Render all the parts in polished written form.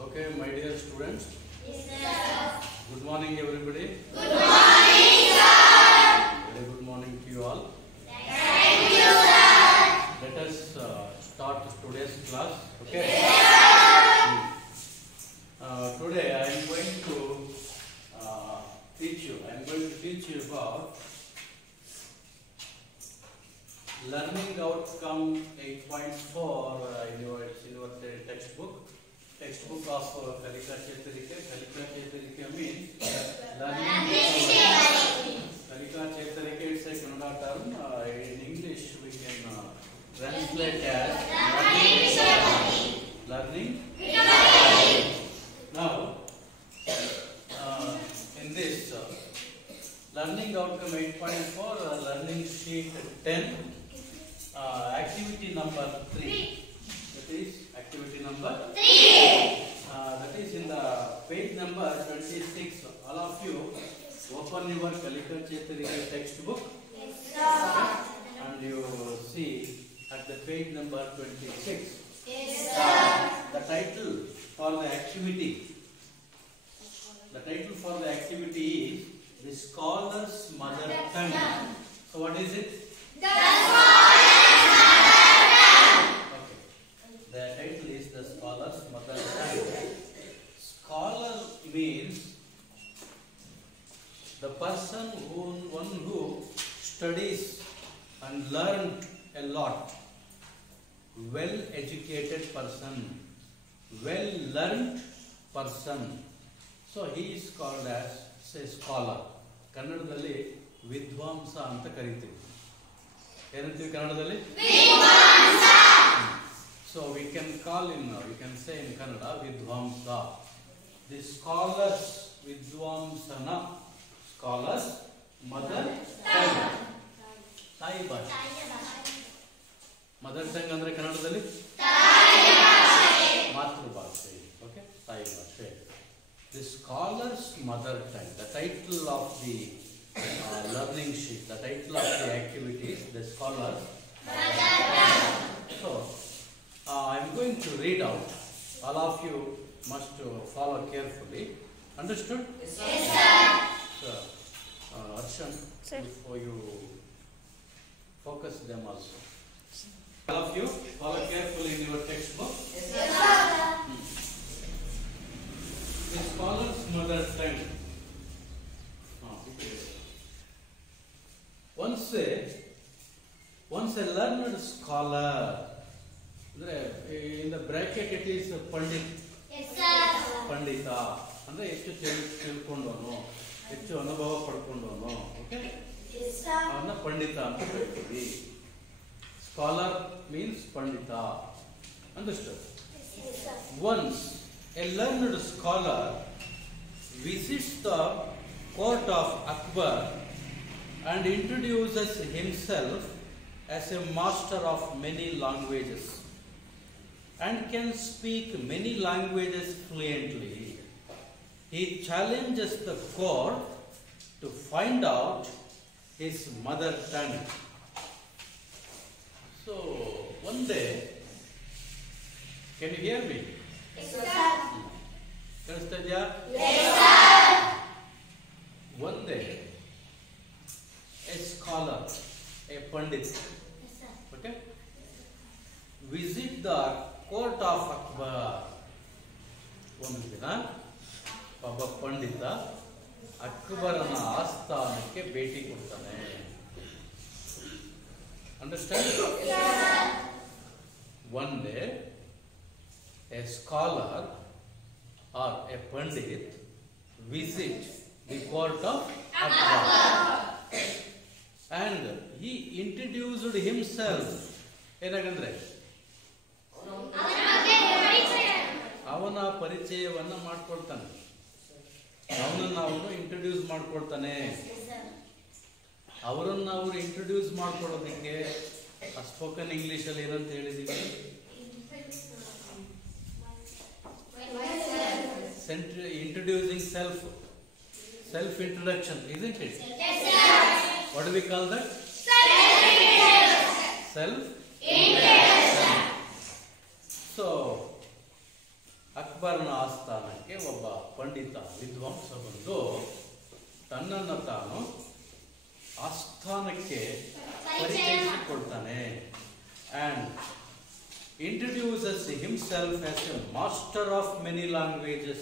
Okay, my dear students. Yes, sir. Good morning, everybody. Good morning, sir. Very good morning to you all. Thank you, sir. Let us start today's class. Okay. Yes, sir. Today I am going to teach you. I am going to teach you about learning outcome 8.4 in your textbook. Textbook of Kalika Chetarike. Kalika Chetarike means learning. Kalika Chetarike is a Kannada term. In English we can translate as learning. Now, in this learning outcome 8.4, learning sheet 10, activity number 3. That is activity number 3. That is in the page number 26. All of you open your Kalika Chetarike textbook. Yes, sir. And you see at the page number 26. Yes, sir. The title for the activity. The title for the activity is The Scholar's Mother Tongue. So what is it? The Scholar's Mother Tongue. Okay. The title is The Scholar's Mother Tongue. Scholar means the person who studies and learned a lot. Well-educated person. Well-learned person. So he is called as a scholar. ಕನ್ನಡದಲ್ಲಿ ವಿದ್ವಾಂಸ ಅಂತ ಕರೀತೀವಿ. ಏನಂತೀವಿ ಕನ್ನಡದಲ್ಲಿ? ವಿದ್ವಾಂಸ. So we can call him, we can say in Kannada ವಿದ್ವಾಂಸ. The scholars ವಿದ್ವಾಂಸನ. Scholars mother tongue. ತಾಯಿ ಭಾಷೆ. ಮದರ್ ಟಂಗ್ ಅಂದ್ರೆ ಕನ್ನಡದಲ್ಲಿ ಮಾತೃಭಾಷೆ. ಓಕೆ, ತಾಯಿ ಭಾಷೆ. The scholar's mother tongue. The title of the learning sheet, the title of the activity is The Scholar's Mother Tongue. So, I am going to read out. All of you must follow carefully. Understood? Yes, sir. So, Arshan, before you focus them also. All of you follow carefully in your textbook. Yes, sir. The scholar's mother tongue. Once a learned scholar, in the bracket it is Pandit. Yes, sir. ಪಂಡಿತ ಅಂದ್ರೆ ಹೆಚ್ಚು ತಿಳ್ಕೊಂಡವನು, ಹೆಚ್ಚು ಅನುಭವ ಪಡ್ಕೊಂಡವನು. Okay, ಅವನ್ನ ಪಂಡಿತ ಅಂತ ಕರಿತೀವಿ. Scholar means Pandit. Understood? Once a learned scholar visits the court of Akbar and introduces himself as a master of many languages and can speak many languages fluently. He challenges the court to find out his mother tongue. So, one day, can you hear me? Yes, sir. Kalistadya? Yes, sir. One day, a scholar, a pandit, Yes, sir. okay, visit the court of Akbar. One minute, huh? ಒಬ್ಬ ಪಂಡಿತ ಅಕ್ಬರನ ಆಸ್ಥಾನಕ್ಕೆ ಭೇಟಿ ಕೊಡ್ತಾನೆ. Understand? One day, a scholar or a pandit visit the court of Akbar, and he introduced himself. ಏನಂದ್ರೆ ಅವನ ಪರಿಚಯವನ್ನ ಮಾಡ್ಕೊಳ್ತಾನೆ, ಅವನನ್ನು introduce ಮಾಡ್ಕೊಳ್ತಾನೆ. ಅವರನ್ನು ಅವರು introduce ಮಾಡ್ಕೊಳ್ಳೋದಕ್ಕೆ ಸ್ಪೋಕನ್ ಇಂಗ್ಲಿಷ್ ಅಲ್ಲಿ ಏನಂತ ಹೇಳಿದೀವಿ? Introducing self introduction, isn't it? Yes, sir. What do we call that? Self Introduction. So ಅಕ್ಬರ್ನ ಆಸ್ಥಾನಕ್ಕೆ ಒಬ್ಬ ಪಂಡಿತ ವಿದ್ವಾಂಸ ಬಂದು ತನ್ನನ್ನು ತಾನು ಆಸ್ಥಾನಕ್ಕೆ ಪರಿಚಯಿಸಿಕೊಳ್ತಾನೆ. And introduces himself as a master of many languages.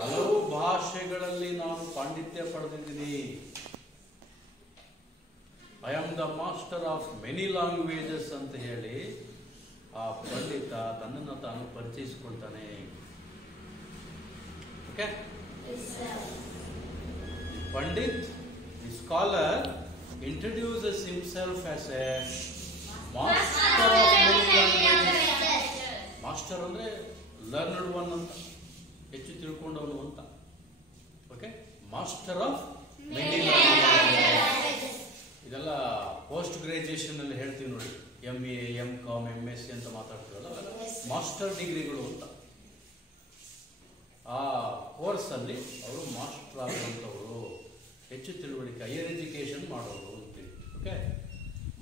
ಹಲವು ಭಾಷೆಗಳಲ್ಲಿ ನಾನು ಪಾಂಡಿತ್ಯ ಪಡೆದಿದ್ದೀನಿ. I am the master of many languages ಅಂತ ಹೇಳಿ ಆ ಪಂಡಿತ ತನ್ನನ್ನು ತಾನು ಪರಿಚಯಿಸಿಕೊಳ್ತಾನೆ. Okay, pandit, the scholar introduces himself as a master of many languages. Master ಅಂದ್ರೆ ಲರ್ನ್ಡ್ ಒನ್ ಅಂತ, ಹೆಚ್ಚು ತಿಳ್ಕೊಂಡವನು ಅಂತ. Okay, master of many languages. ಇದೆಲ್ಲ ಪೋಸ್ಟ್ ಗ್ರಾಜುಯೇಷನ್ ಅಲ್ಲಿ ಹೇಳ್ತೀವಿ ನೋಡಿ, MA, MCom, MSc ಅಂತ ಮಾತಾಡ್ತೀವಲ್ಲ, ಮಾಸ್ಟರ್ ಡಿಗ್ರಿಗಳು ಅಂತ. ಆ ಕೋರ್ಸ್ ಅಲ್ಲಿ ಅವರು ಮಾಸ್ಟರ್ ಆಗುವಂಥವರು, ಹೆಚ್ಚು ತಿಳುವಳಿಕೆ, ಹೈಯರ್ ಎಜುಕೇಶನ್ ಮಾಡೋರು ಅಂತೀವಿ. Okay,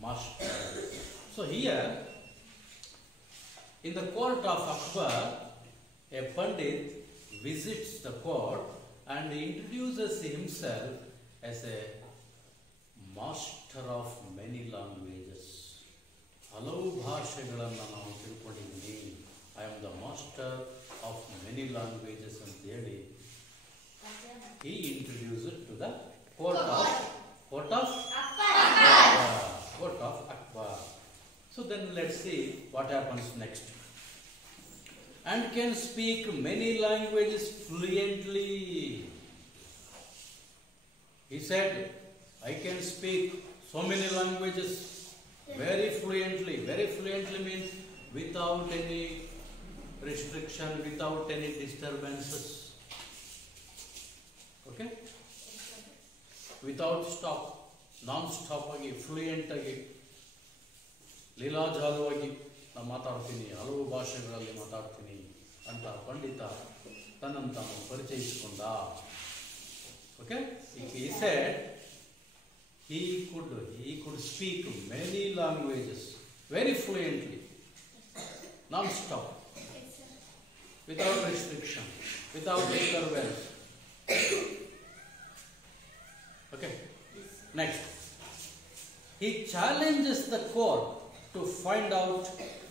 master. So here in the court of Akbar, a pandit visits the court and introduces himself as a master of many languages. ಹಲವು ಭಾಷೆಗಳನ್ನು ನಾವು ತಿಳ್ಕೊಂಡಿದ್ದೀನಿ. I am the master of many languages ಅಂತ ಹೇಳಿ he introduced to the court of Akbar. So then let's see what happens next. And can speak many languages fluently. He said, I can speak so many languages very fluently. Very fluently means without any restriction, without any disturbances. Okay? Without stop, non-stop agi, fluent agi, ಲೀಲಾಜಾಲವಾಗಿ ನಾನು ಮಾತಾಡ್ತೀನಿ, ಹಲವು ಭಾಷೆಗಳಲ್ಲಿ ಮಾತಾಡ್ತೀನಿ ಅಂತ ಪಂಡಿತ ತನ್ನನ್ನು ತಾನು ಪರಿಚಯಿಸಿಕೊಂಡ. Okay, he said he could speak many languages very fluently, non-stop, without restriction, without disturbance. Okay, next, he challenges the court to find out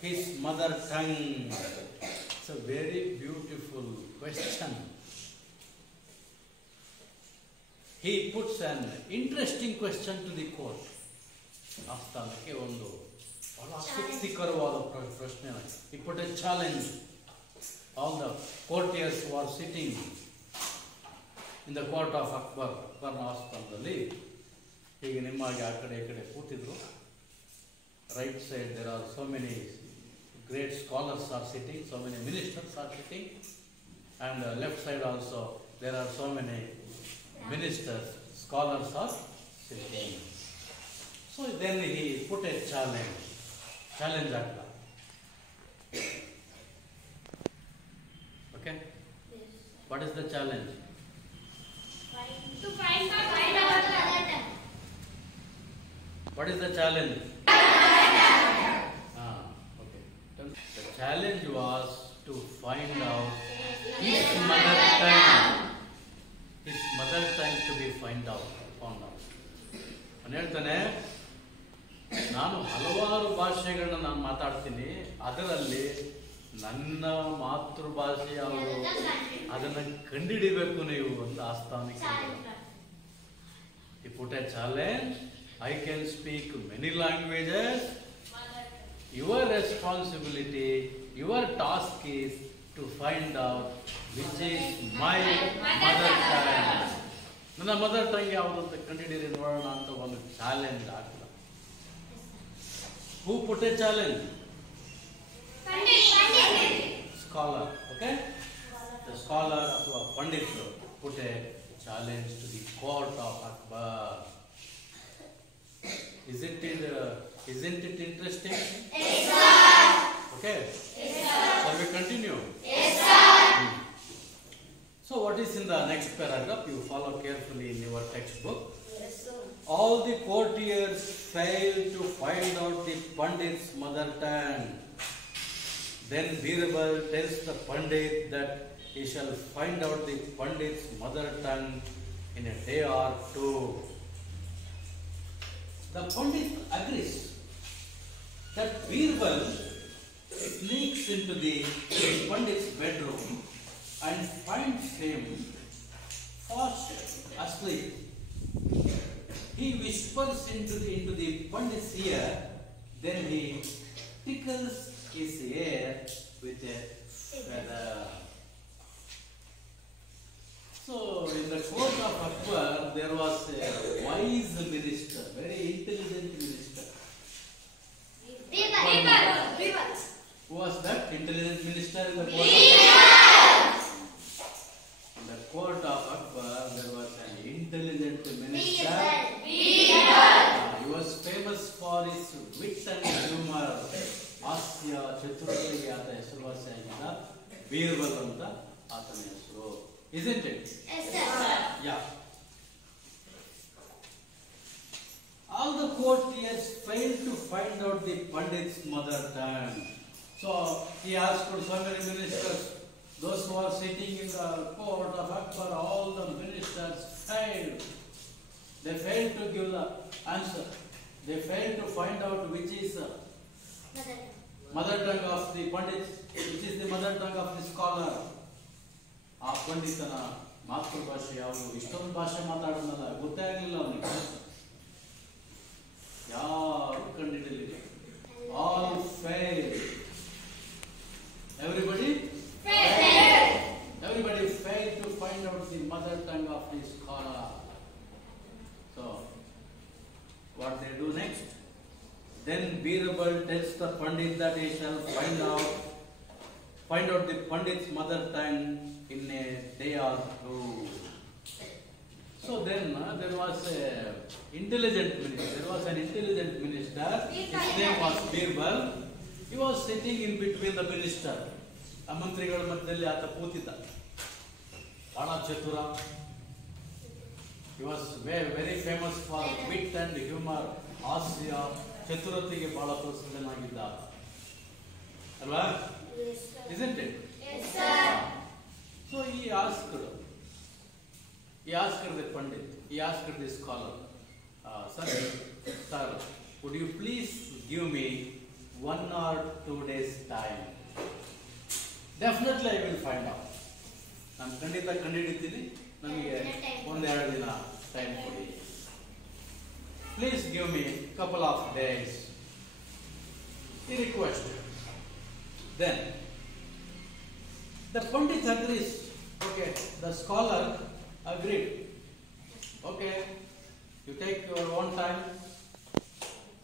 his mother tongue. It's a very beautiful question. He puts an interesting question to the court. ಆಸ್ಥಾನಕ್ಕೆ ಒಂದು ಬಹಳ ಆಸಕ್ತಿಕರವಾದ ಪ್ರಶ್ನೆ. He put a challenge. All the courtiers who are sitting in the court of Akbar, ಅಕ್ಬರ್ನ ಆಸ್ಥಾನದಲ್ಲಿ ಹೀಗೆ ನಿಮ್ಮಾಗಿ ಆ ಕಡೆ ಈ ಕಡೆ ಕೂತಿದ್ರು. Right side there are so many great scholars are sitting, so many ministers are sitting, and left side also there are so many ministers, scholars are sitting. So then he put a challenge Akbar. Okay, what is the challenge? To find out mother tongue. What is the challenge? Okay. The challenge was to find out his mother tongue. His mother tongue to be found out. ನಾನು ಹೇಳ್ತಾನೆ, ನಾನು ಹಲವಾರು ಭಾಷೆಗಳನ್ನ ನಾನು ಮಾತಾಡ್ತೀನಿ, ಅದರಲ್ಲಿ ನನ್ನ ಮಾತೃಭಾಷೆ ಯಾವುದು ಅದನ್ನ ಕಂಡುಹಿಡಿಬೇಕು ನೀವು ಅಂತ ಆಸ್ಥಾನಕ್ಕೆ. He put a challenge. I can speak many languages. Your responsibility, your task is to find out which is my mother tongue. ನನ್ನ ಮದರ್ ಟಂಗ್ ಯಾವುದು ಅಂತ ಕಂಡುಹಿಡಿಯಿರಿ ನೋಡೋಣ ಅಂತ ಒಂದು ಚಾಲೆಂಜ್ ಹಾಕಿದ. Who put a challenge? Scholar. Okay? The scholar ಅಥವಾ ಪಂಡಿತರು put a challenge to the court of Akbar. Isn't it interesting? Yes, sir. Okay? Yes, sir. Shall we continue? Yes, sir. So what is in the next paragraph? You follow carefully in your textbook. Yes, sir. All the courtiers failed to find out the Pandit's mother tongue. Then Birbal tells the Pandit that he shall find out the Pandit's mother tongue in a day or two. The Pandit agrees that Birbal sneaks into the Pandit's bedroom and finds him fast asleep. He whispers into the Pandit's ear, then he tickles his ear with a feather. So, in the court of Akbar, there was a wise minister, very intelligent minister. Birbal. Who was that intelligent minister in the court of Akbar? In the court of Akbar, there was an intelligent minister. He was famous for his wit and humor. ಹಾಸ್ಯ ಚತುರತೆಗೆ ಆತ ಹೆಸರುವಾಸಿಯಾಗಿದ್ದ ಬೀರ್ಬಲ್ ಅಂತ ಆತನ ಹೆಸರು. Isn't it? Yes, sir. Yeah. All the courtiers failed to find out the Pandit's mother tongue. So he asked for so many ministers. Those who are sitting in the court of Akbar, all the ministers failed. They failed to give the answer. They failed to find out which is mother tongue of the Pandit, which is the mother tongue of the scholar. ಆ ಪಂಡಿತನ ಮಾತೃಭಾಷೆ ಯಾವುದು? ಇಷ್ಟೊಂದು ಭಾಷೆ ಮಾತಾಡೋದಲ್ಲ, ಗೊತ್ತೇ ಆಗಲಿಲ್ಲ ಅವನಿಗೆ. ಯಾರು ಕಂಡಿಡಲಿಲ್ಲ. All failed. Everybody failed to find out the mother tongue of the scholar. So, what they do next? Then Birbal tells the Pandit that he shall find out the Pandit's mother tongue in a day or two. So then there was an intelligent minister. His name was Birbal. He was sitting in between the minister. ಆ ಮಂತ್ರಿಗಳ ಮಧ್ಯದಲ್ಲಿ ಆತ ಕೂತಿದ್ದ. ಬಹಳ ಚತುರ. He was very famous for wit and humor. ಹಾಸ್ಯ ಚತುರತೆಗೆ ಬಹಳ ಪ್ರಸಿದ್ಧನಾಗಿದ್ದ ಅಲ್ವಾ? Isn't it? Yes, sir. So he asked the Pandit, he asked the scholar, sir, would you please give me 1 or 2 days time? Definitely I will find out. ನಾನು ಖಂಡಿತ ಕಂಡುಹಿಡಿತೀನಿ, ನನಗೆ 1-2 ದಿನ time ಕೊಡಿ. Please give me a couple of days. He requested. Then the Pandit agrees. Okay, the scholar agreed. Okay, you take your own time.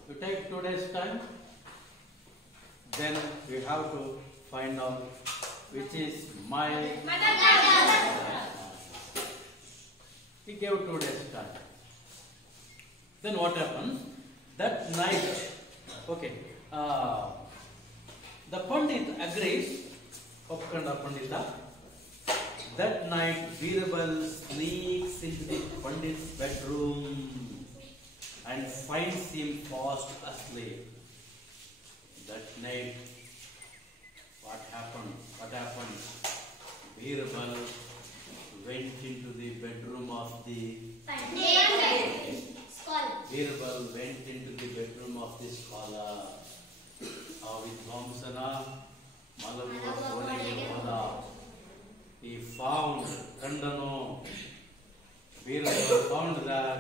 You take 2 days time. Then we have to find out which is my mother tongue. He gave 2 days time. Then what happens? That night, okay, the Pandit agrees. Opkanda Pandita. That night, Birbal sneaks into the Pandit's bedroom and finds him fast asleep. That night, what happened? Birbal went into the bedroom of the Birbal went into the bedroom of the scholar. With Thompsona, ಮಲಗುವ ಕೋಣೆಗೆ ಹೋದ. He found, ಕಂಡನು, Birbal found that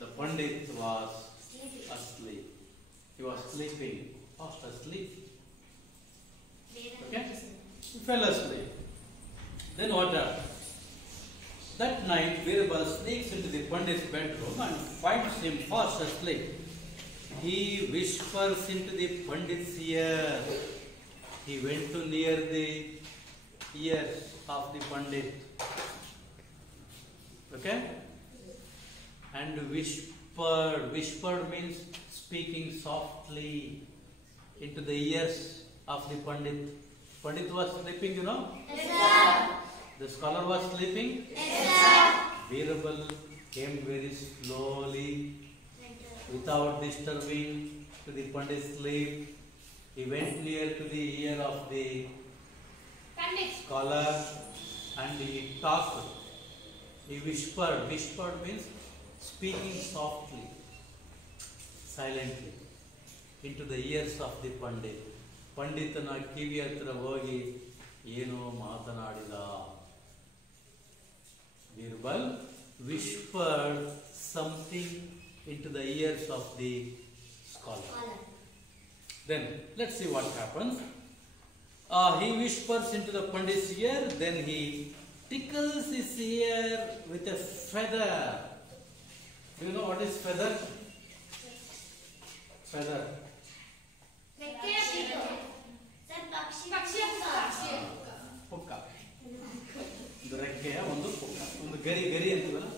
the Pandit was asleep. He was sleeping, fast asleep. Okay? He fell asleep. Then what happened? That night, Birbal sneaks into the Pandit's bedroom and finds him fast asleep. He whispers into the Pandit's ear. He went to near the ears of the Pandit. Okay? And whispered. Whispered means speaking softly into the ears of the Pandit. Pandit was sleeping, you know? Yes, sir. The scholar was sleeping? Yes, sir. Birbal came very slowly, without disturbing to the Pandit's sleep. He went near to the ear of the scholar and he talked. He whispered. Whispered means speaking softly, silently, into the ears of the Pandit. ಪಂಡಿತನ ಕಿವಿ ಹತ್ರ ಹೋಗಿ ಏನೋ ಮಾತನಾಡಿದ. Birbal whispered something into the ears of the scholar. Then let's see what happens. He whispers into the Pandit's ear, then he tickles his ear with a feather. Do you know what is feather? Feather. ಪುಕ್ಕ. ಒಂದು ರೆಕ್ಕೆಯ ಒಂದು ಪುಕ್ಕ, ಒಂದು ಗರಿ ಗರಿ ಅಂತೀವಲ್ಲ,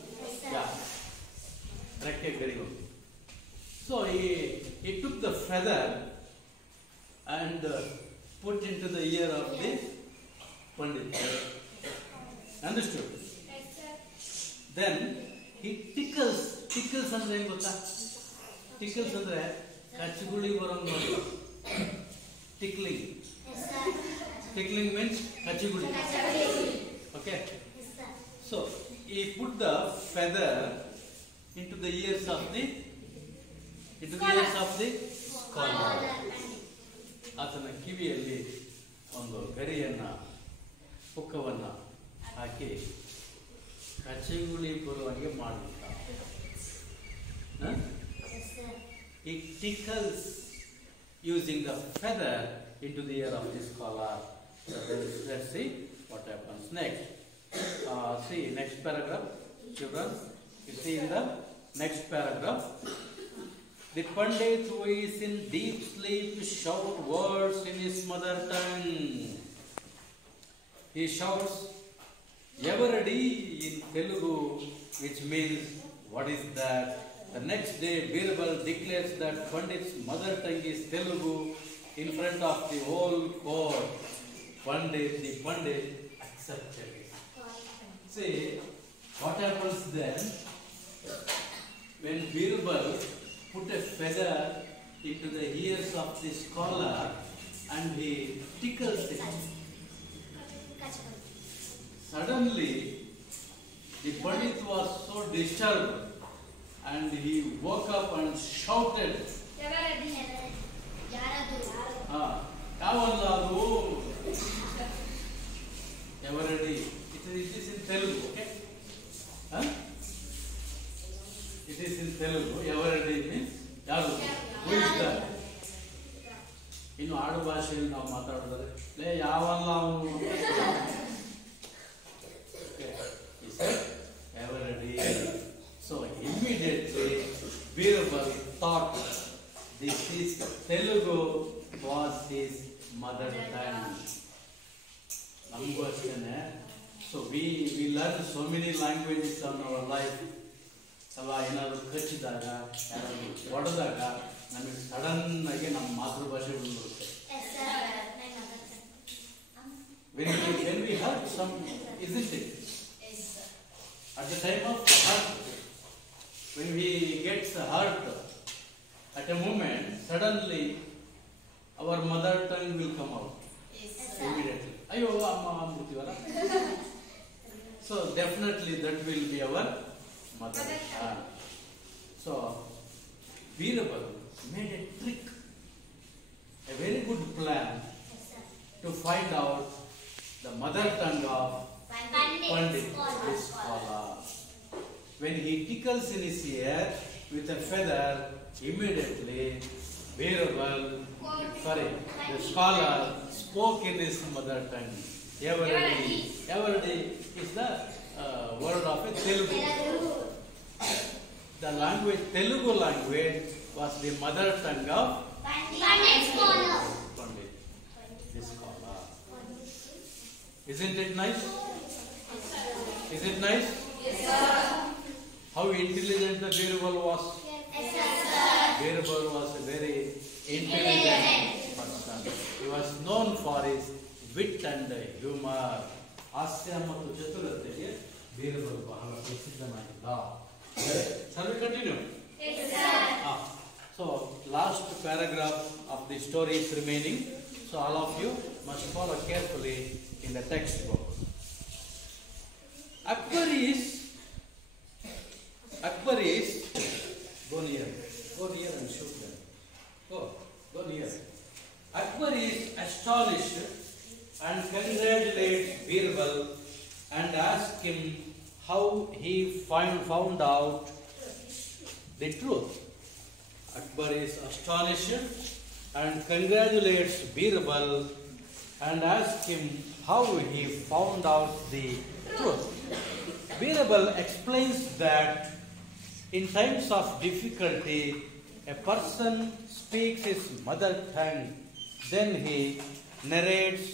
ರೆಕ್ಕೆ ಗರಿ ಒಂದು. So he took the feather and put into the ear of the Pandit. Understood? Then he tickles. Tickles ಅಂದ್ರೆ ಏನು ಗೊತ್ತಾ? Tickles ಅಂದ್ರೆ ಕಚ್ಚಗುಳಿ ಬರೋಂಗ್ ನೋಡಿ. Tickling. Tickling means kachigudi. Okay. So he put the feather into the ears of the scholar. ಆತನ ಕಿವಿಯಲ್ಲಿ ಒಂದು ಗರಿಯನ್ನ ಪುಕ್ಕವನ್ನ ಹಾಕಿ ಕಚ್ಚಗುಳಿ ಬರುವಂಗೆ ಮಾಡಿಬಿಟ್ಟ. He tickles using the feather into the ear of the scholar. So let's see what happens next. See next paragraph, children. You see in the next paragraph, the Pandit who is in deep sleep shout words in his mother tongue. He shouts "Everadi" in Telugu, which means what is that? The next day, Birbal declares that Pandit's mother tongue is Telugu in front of the whole court. The Pandit accepted it. See, what happens then? When Birbal put a feather into the ears of the scholar and he tickles it, suddenly the Pandit was so disturbed and he woke up and shouted, "Yavaladu, everadi." It is in Telugu, okay? Huh? It is in Telugu. Everadi means yaru. Who is that? ಇನ್ನು ಆಡು ಭಾಷೆಯಲ್ಲಿ ನಾವು ಮಾತಾಡೋದಾದ್ರೆ ಲೇ ಯಾವಲ್ಲ ಅವನು. He said, "Everadi." So immediately Birbal thought this is Telugu was his mother tongue. ನಮಗೂ ಅಷ್ಟೇನೆ. So we learn so many languages in our life. ಅಲ್ಲ, ಏನಾದ್ರು ಕಚ್ಚಿದಾಗ, ಯಾರಾದ್ರು ಹೊಡೆದಾಗ ನಮಗೆ ಸಡನ್ ಆಗಿ ನಮ್ಮ ಮಾತೃಭಾಷೆ ಬಂದ್ಬಿಡುತ್ತೆ. When we hurt some, isn't it? At the time of hurt, when we get hurt, at a moment, suddenly our mother tongue will come out. Immediately. Ayyo, amma anbitivalla. So definitely that will be our mother tongue. So Birbal made a trick a very good plan to find out the mother tongue of Pandit, this scholar. When he tickles in his ear with a feather, immediately Birbal, the scholar, spoke in his mother tongue. Everdy is the word of a Telugu. The language, Telugu language, was the mother tongue of Pandit, this scholar. Isn't it nice? Is it nice? Yes, sir. How intelligent the Birbal was? Yes, sir. Birbal was a very intelligent person. He was known for his wit and humor. ಹಾಸ್ಯ ಮತ್ತು ಚತುರತೆಗೆ ಬೀರ್ಬಲ್ ಬಹಳ ಪ್ರಸಿದ್ಧನಾಗಿದ್ದ. Shall we continue? Yes, sir. So, last paragraph of the story is remaining. So, all of you must follow carefully in the textbook. Akbar is, go near and shoot them. Go near. Akbar is astonished and congratulates Birbal and asks him how he found out the truth. Akbar is astonished and congratulates Birbal and asks him how he found out the truth. Birbal explains that in times of difficulty, a person speaks his mother tongue, then he narrates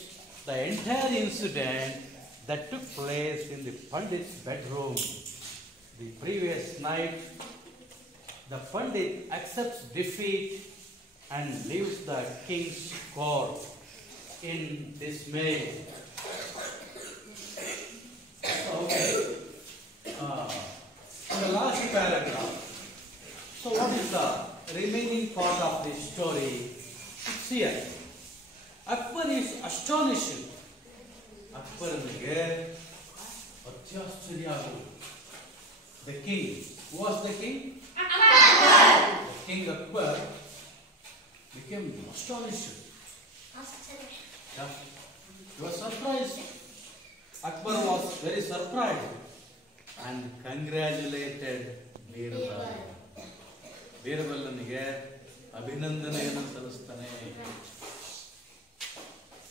the entire incident that took place in the Pandit's bedroom. The previous night, the Pandit accepts defeat and leaves the king's court in dismay. Okay. In the last paragraph, so what is the remaining part of this story? It's here. Akbar is astonished. Akbar the king. Who was the king? Akbar. The king Akbar became astonished. Yeah. He was surprised. Akbar was very surprised and congratulated Birbal. Birbalನಿಗೆ ಅಭಿನಂದನೆಯನ್ನು ಸಲ್ಲಿಸ್ತಾನೆ.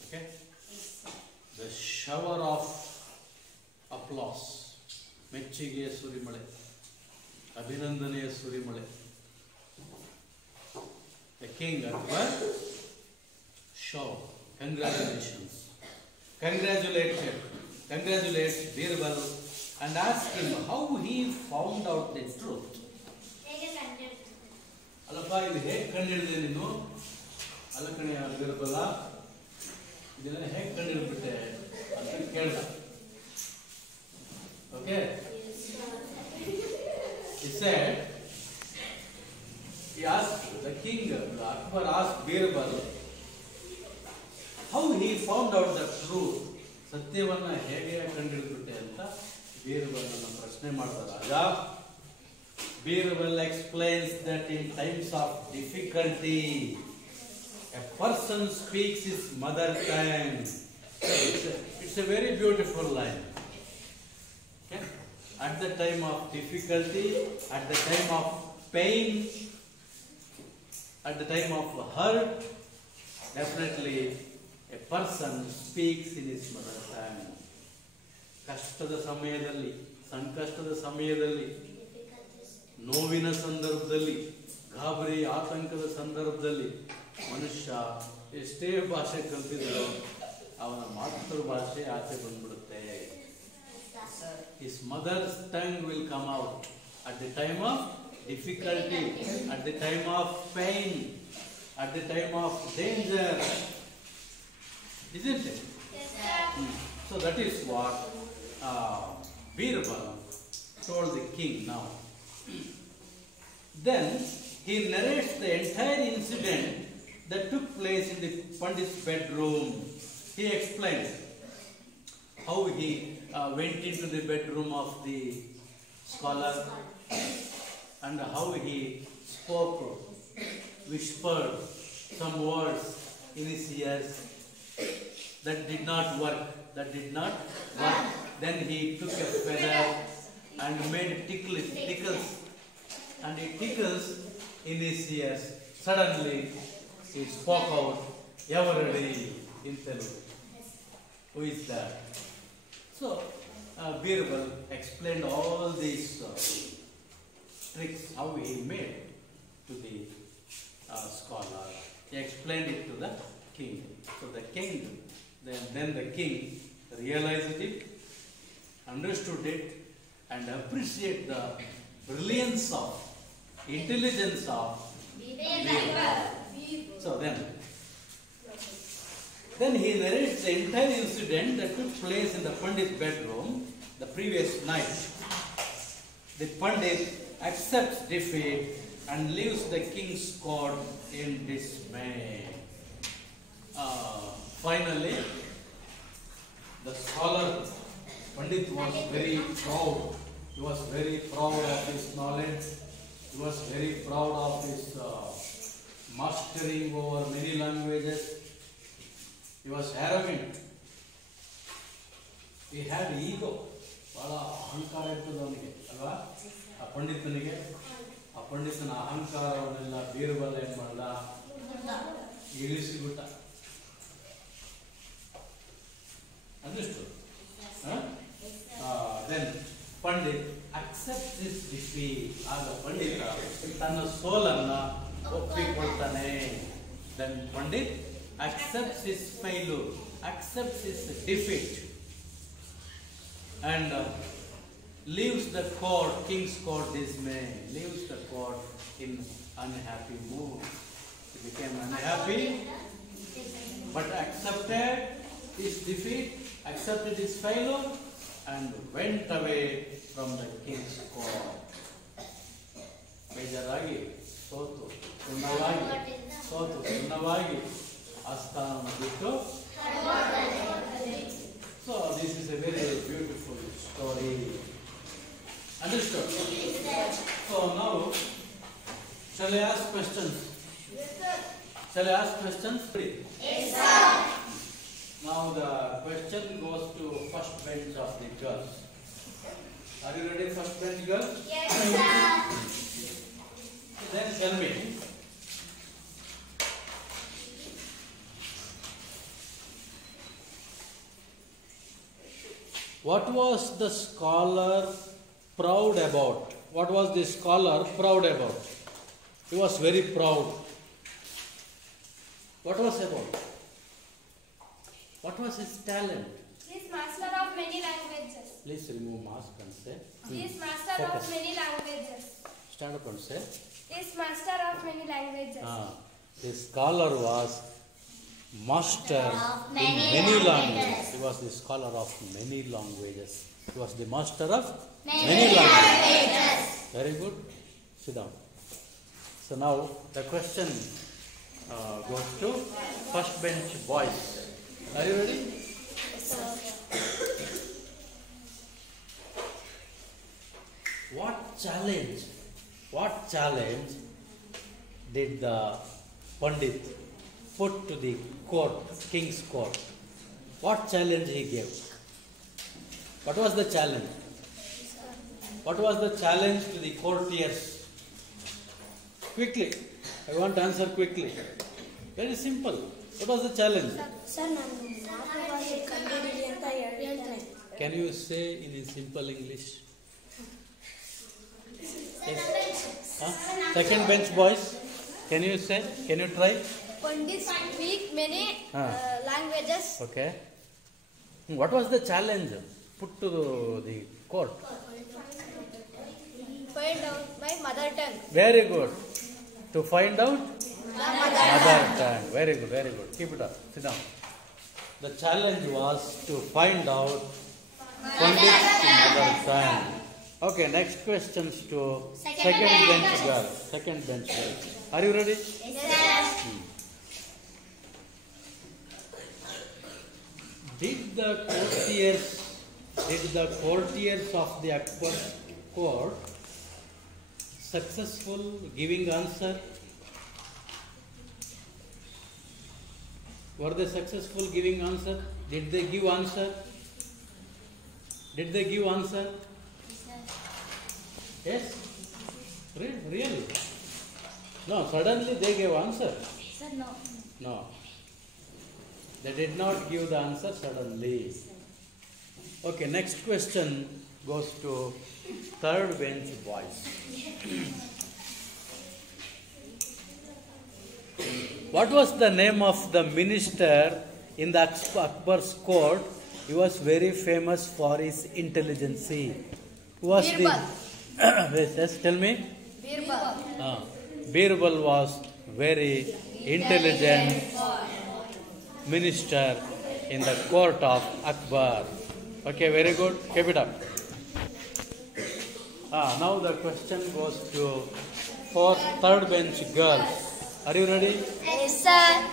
Okay? The shower of applause. ಮೆಚ್ಚುಗೆಯ ಸುರಿಮಳೆ, ಅಭಿನಂದನೆಯ ಸುರಿಮಳೆ. The king Akbar congratulates Birbal and asks him how he found out the truth. ಅಲ್ಲಪ್ಪ ಇದು ಹೇಗೆ ಕಂಡಿಡಿದೆ ನೀನು? ಅಲ್ಲ ಕಣೆ ಬಿರ್ಬಲ, ಇದೆಲ್ಲ ಹೇಗೆ ಕಂಡಿಡ್ಬಿಟ್ಟೆ ಅಂತ ಕೇಳ್ದ. Okay? He said, the king, Akbar asked Birbal how he found out the truth. ಸತ್ಯವನ್ನ ಹೇಗೆ ಕಂಡಿಡ್ಬಿಟ್ಟೆ ಅಂತ ಬೀರ್ಬಲ್ನ ಪ್ರಶ್ನೆ ಮಾಡಿದ ರಾಜ. Birbal explains that in times of difficulty, a person speaks his mother tongue. It's a very beautiful line. Okay? At the time of difficulty, at the time of pain, at the time of hurt, definitely a person speaks in his mother tongue. ಕಷ್ಟದ ಸಮಯದಲ್ಲಿ, ಸಂಕಷ್ಟದ ಸಮಯದಲ್ಲಿ, ನೋವಿನ ಸಂದರ್ಭದಲ್ಲಿ, ಗಾಬರಿ ಆತಂಕದ ಸಂದರ್ಭದಲ್ಲಿ ಮನುಷ್ಯ ಎಷ್ಟೇ ಭಾಷೆ ಕಲಿತಿದ್ರು ಅವನ ಮಾತೃಭಾಷೆ ಆಚೆ ಬಂದ್ಬಿಡುತ್ತೆ. His mother's tongue will come out at the time of difficulty, at the time of pain, at the time of danger. Isn't it? Yes, sir. So that is what Birbal told the king now. Then he narrates the entire incident that took place in the Pandit's bedroom. He explains how he went into the bedroom of the scholar and how he spoke, whispered some words in his ears. That did not work. That did not work. Then he took a feather and made tickles. And he tickles in his ears. Suddenly, he spoke out, "Everybody," in Telugu. Who is that? So, Birbal explained all these tricks, how he made to the scholar. He explained it to the king. So the king, then the king realized it, understood it, and appreciated the brilliance of, intelligence of Birbal. So then he narrates the entire incident that took place in the Pandit's bedroom the previous night. The Pandit accepts defeat and leaves the king's court in dismay. Finally, the scholar Pandit was very proud. He was very proud of his knowledge. He was very proud of his mastering over many languages. He was arrogant. He had ego. ಬಹಳ ಅಹಂಕಾರ ಇರ್ತದೆ ಅವನಿಗೆ ಅಲ್ವಾ? ಆ ಪಂಡಿತನಿಗೆ ಆ ಪಂಡಿತನ ಅಹಂಕಾರವನ್ನೆಲ್ಲ ಬೀರ್ಬಲ್ ಏನ್ ಮಾಡ್ದ? ಇಳಿಸಿಬಿಟ್ಟ. Understood? Then Pandit accepts this defeat. ಆಗ ಪಂಡಿತ ತನ್ನ ಸೋಲನ್ನ ಒಪ್ಪಿಕೊಳ್ತಾನೆ. Then Pandit accepts his failure, accepts his defeat, and leaves the court, king's court dismay, leaves the court in unhappy mood. He became unhappy, but accepted his defeat, accepted his failure, and went away from the king's court. ಬೇಜಾರಾಗಿ ಸೋತು ಸುಣ್ಣವಾಗಿ ಆಸ್ಥಾನವನ್ನು ಬಿಟ್ಟು. So this is a very beautiful story. Understood? So now, shall I ask questions? Shall I ask questions? Yes, sir. Now the question goes to first bench of the girls. Are you ready, first bench girls? Yes, sir. Then tell me, what was the scholar proud about? What was the scholar proud about? He was very proud. What was about? What was his talent? He is master of many languages. Please remove mask and say. He is master Focus. of many languages. Stand up and say. He is master of many languages. The scholar was master in many languages. He was the scholar of many languages. He was the master of many languages. Very good. Sit down. So now the question goes to first bench boys. Are you ready? What challenge did the Pandit put to the court, king's court? What challenge he gave? What was the challenge? What was the challenge to the courtiers? Quickly. I want to answer quickly. Very simple. What was the challenge? Can you say in simple English? Yes. Second bench boys. Can you say? Can you try? Pandits speak many languages. Okay. What was the challenge put to the court? Find out my mother tongue. Very good. To find out The mother tongue. Very good, very good. Keep it up. Sit down. The challenge was to find out Pandit's mother tongue. Okay, next questions to second bench girl. Second bench girl. Are you ready? Yes, sir. Did the courtiers of the Akbar court successful giving answer? Were they successful giving answer? Did they give answer? Did they give answer? Yes? Really? No, suddenly they gave answer. Sir, no. No. They did not give the answer suddenly. Okay, next question goes to third bench boys. What was the name of the minister in the Akbar's court? He was very famous for his intelligence. Who was Birbal. Yes, tell me. Birbal. Birbal was very intelligent minister in the court of Akbar. Okay, very good. Keep it up. Now the question goes to third bench girls. Are you ready? Yes, sir.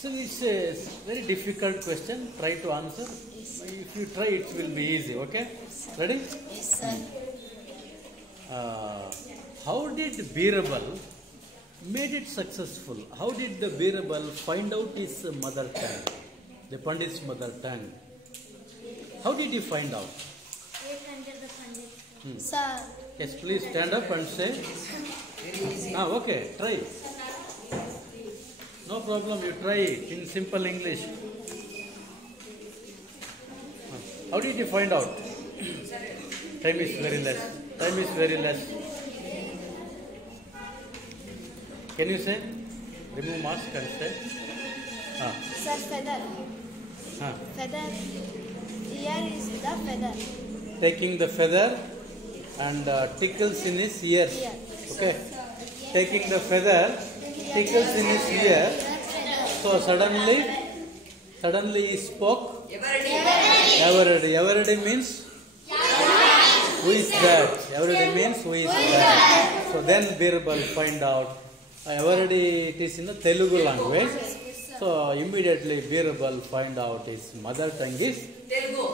So this is very difficult question. Try to answer. If you try, it will be easy. Okay? Ready? Yes, sir. How did Birbal made it successful? How did the Birbal find out his mother tongue? The Pandit's mother tongue. How did he find out? Sir. Yes, please stand up and say. Okay, try. No problem, you try it in simple English. How did you find out? Time is very less. Time is very less. Can you say? Remove mask and say. Sir, feather. Feather. Here is the feather. Taking the feather and tickles in his ears. Here. Okay. Taking the feather, tickles in his ear. So suddenly he spoke. Everready. Everready means who is that? Everready means who is that? So then Birbal find out. Everready it is in the Telugu language. So immediately Birbal find out his mother tongue is Telugu.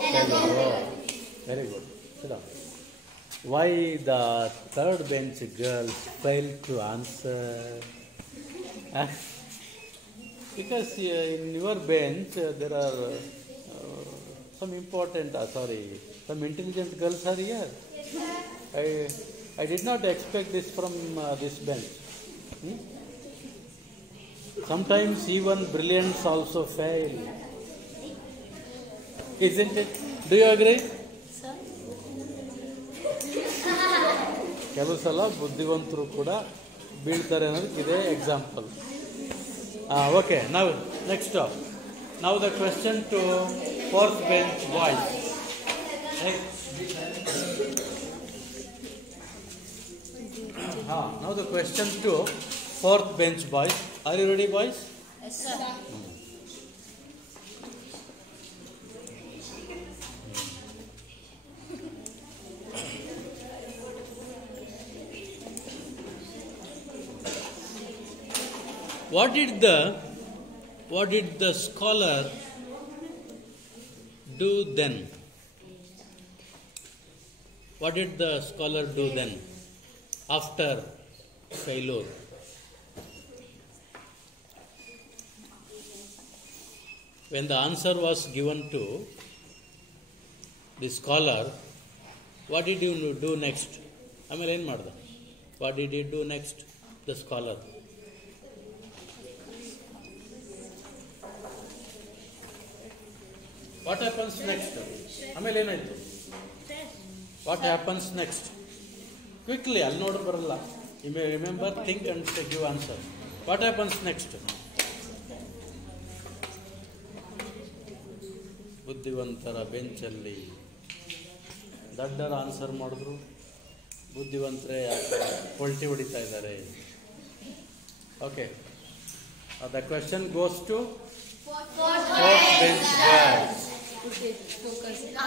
Very good. Sit down. Why the third bench girls failed to answer? Because in your bench there are some some intelligent girls are here. I did not expect this from this bench. Sometimes even brilliants also fail. Isn't it? Do you agree? ಕೆಲವು ಸಲ ಬುದ್ಧಿವಂತರು ಕೂಡ ಬೀಳ್ತಾರೆ ಅನ್ನೋದಕ್ಕೆ ಇದೇ example. Okay, now next up. Now the question to fourth bench boys. Now the question to fourth bench boys. Are you ready, boys? Yes, sir. What did the scholar do then? What did the scholar do then after failure? When the answer was given to the scholar, what did you do next? ಆಮೇಲೆ ಏನು ಮಾಡ್ದ? What did he do next? The scholar. What happens next? ಆಮೇಲೆ ಏನಾಯ್ತು? What happens next? Quickly, ಅಲ್ಲಿ ನೋಡ ಬರಲ್ಲ. You may remember, think and give answer. What happens next? Buddhivantara ಬೆಂಚಲ್ಲಿ ದಡ್ಡರ answer ಮಾಡಿದ್ರು, ಬುದ್ಧಿವಂತರೇ ಪೊಲ್ಟಿ ಹೊಡಿತಾ ಇದ್ದಾರೆ. Okay. The question goes to fourth bench girls.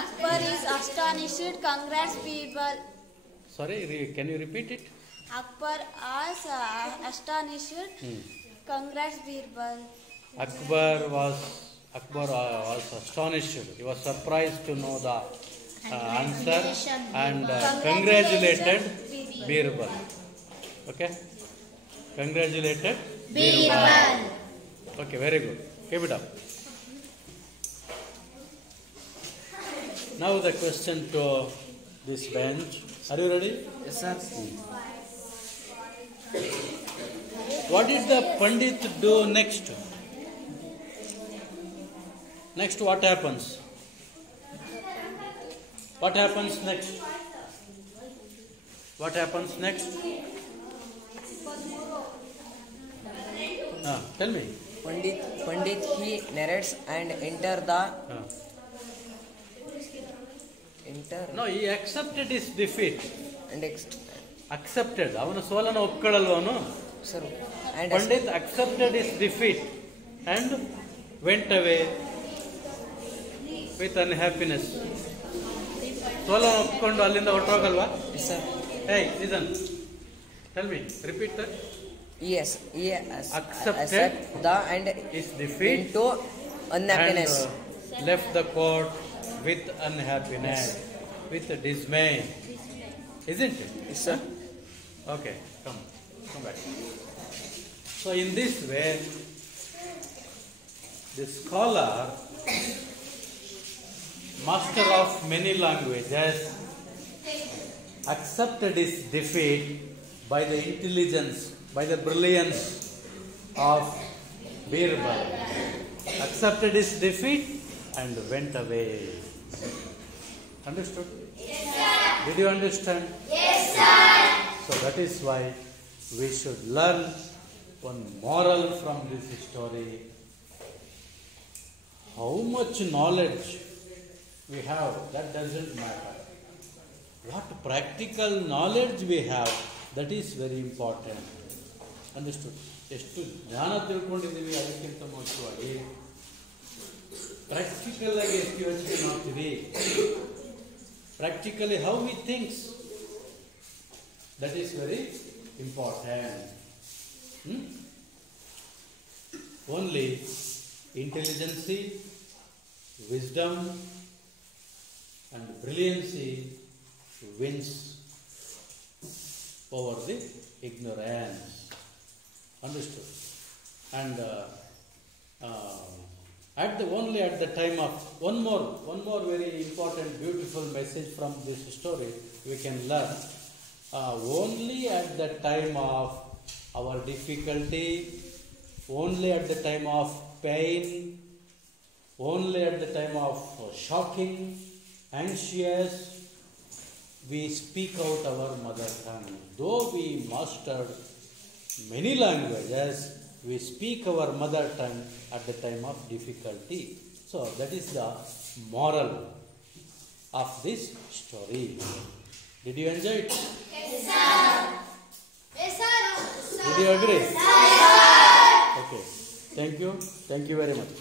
Akbar is astonished. Congrats, people. Sorry, can you repeat it? Akbar is astonished. Congrats, Birbal. Akbar was astonished. He was surprised to know the answer and congratulated Birbal. Okay? Congratulated Birbal. Okay, very good. Keep it up. Now the question to this bench. Are you ready? Yes, sir. What did the Pandit do next? Next, what happens? What happens next? What happens next? Tell me. Pandit he narrates and No, he accepted his defeat. and Accepted. ಅವನು ಸೋಲನ್ನು ಒಪ್ಕೊಳ್ಳಲ್ವನು? sir and Pandit accepted his defeat and went away with unhappiness. ಸೋಲನ್ನು ಒಪ್ಕೊಂಡು ಅಲ್ಲಿಂದ ಹೊರಟೋಗಲ್ವಾ? yes, sir. Hey, listen. Tell me. Repeat that. Yes, Accepted the and his defeat into unhappiness. and left the court with unhappiness, with dismay. Isn't it? Yes, sir. Okay, come back. So in this way, the scholar, master of many languages, accepted his defeat by the intelligence, by the brilliance of Birbal. Accepted his defeat and went away. Understood? Yes, sir. Did you understand? Yes, sir. So that is why we should learn one moral from this story. How much knowledge we have, that doesn't matter. What practical knowledge we have, that is very important. Understood? ಎಷ್ಟು ಜ್ಞಾನ ತಿಳ್ಕೊಂಡಿದ್ದೀವಿ ಅದಕ್ಕಿಂತ ಮುಖ್ಯವಾಗಿ practical ಆಗಿ ಎಷ್ಟು ಯೋಚನೆ ಮಾಡ್ತೀವಿ, practically how we thinks, that is very important. Only intelligence, wisdom and brilliancy wins over the ignorance. Understood? And at the time of one more very important, beautiful message from this story we can learn. Only at the time of our difficulty, only at the time of pain, only at the time of shocking, anxious, we speak out our mother tongue. Though we mastered many languages, we speak our mother tongue at the time of difficulty. So that is the moral of this story. Did you enjoy it? Yes, sir. Yes, sir. Did you agree? Yes, sir. Okay. Thank you very much.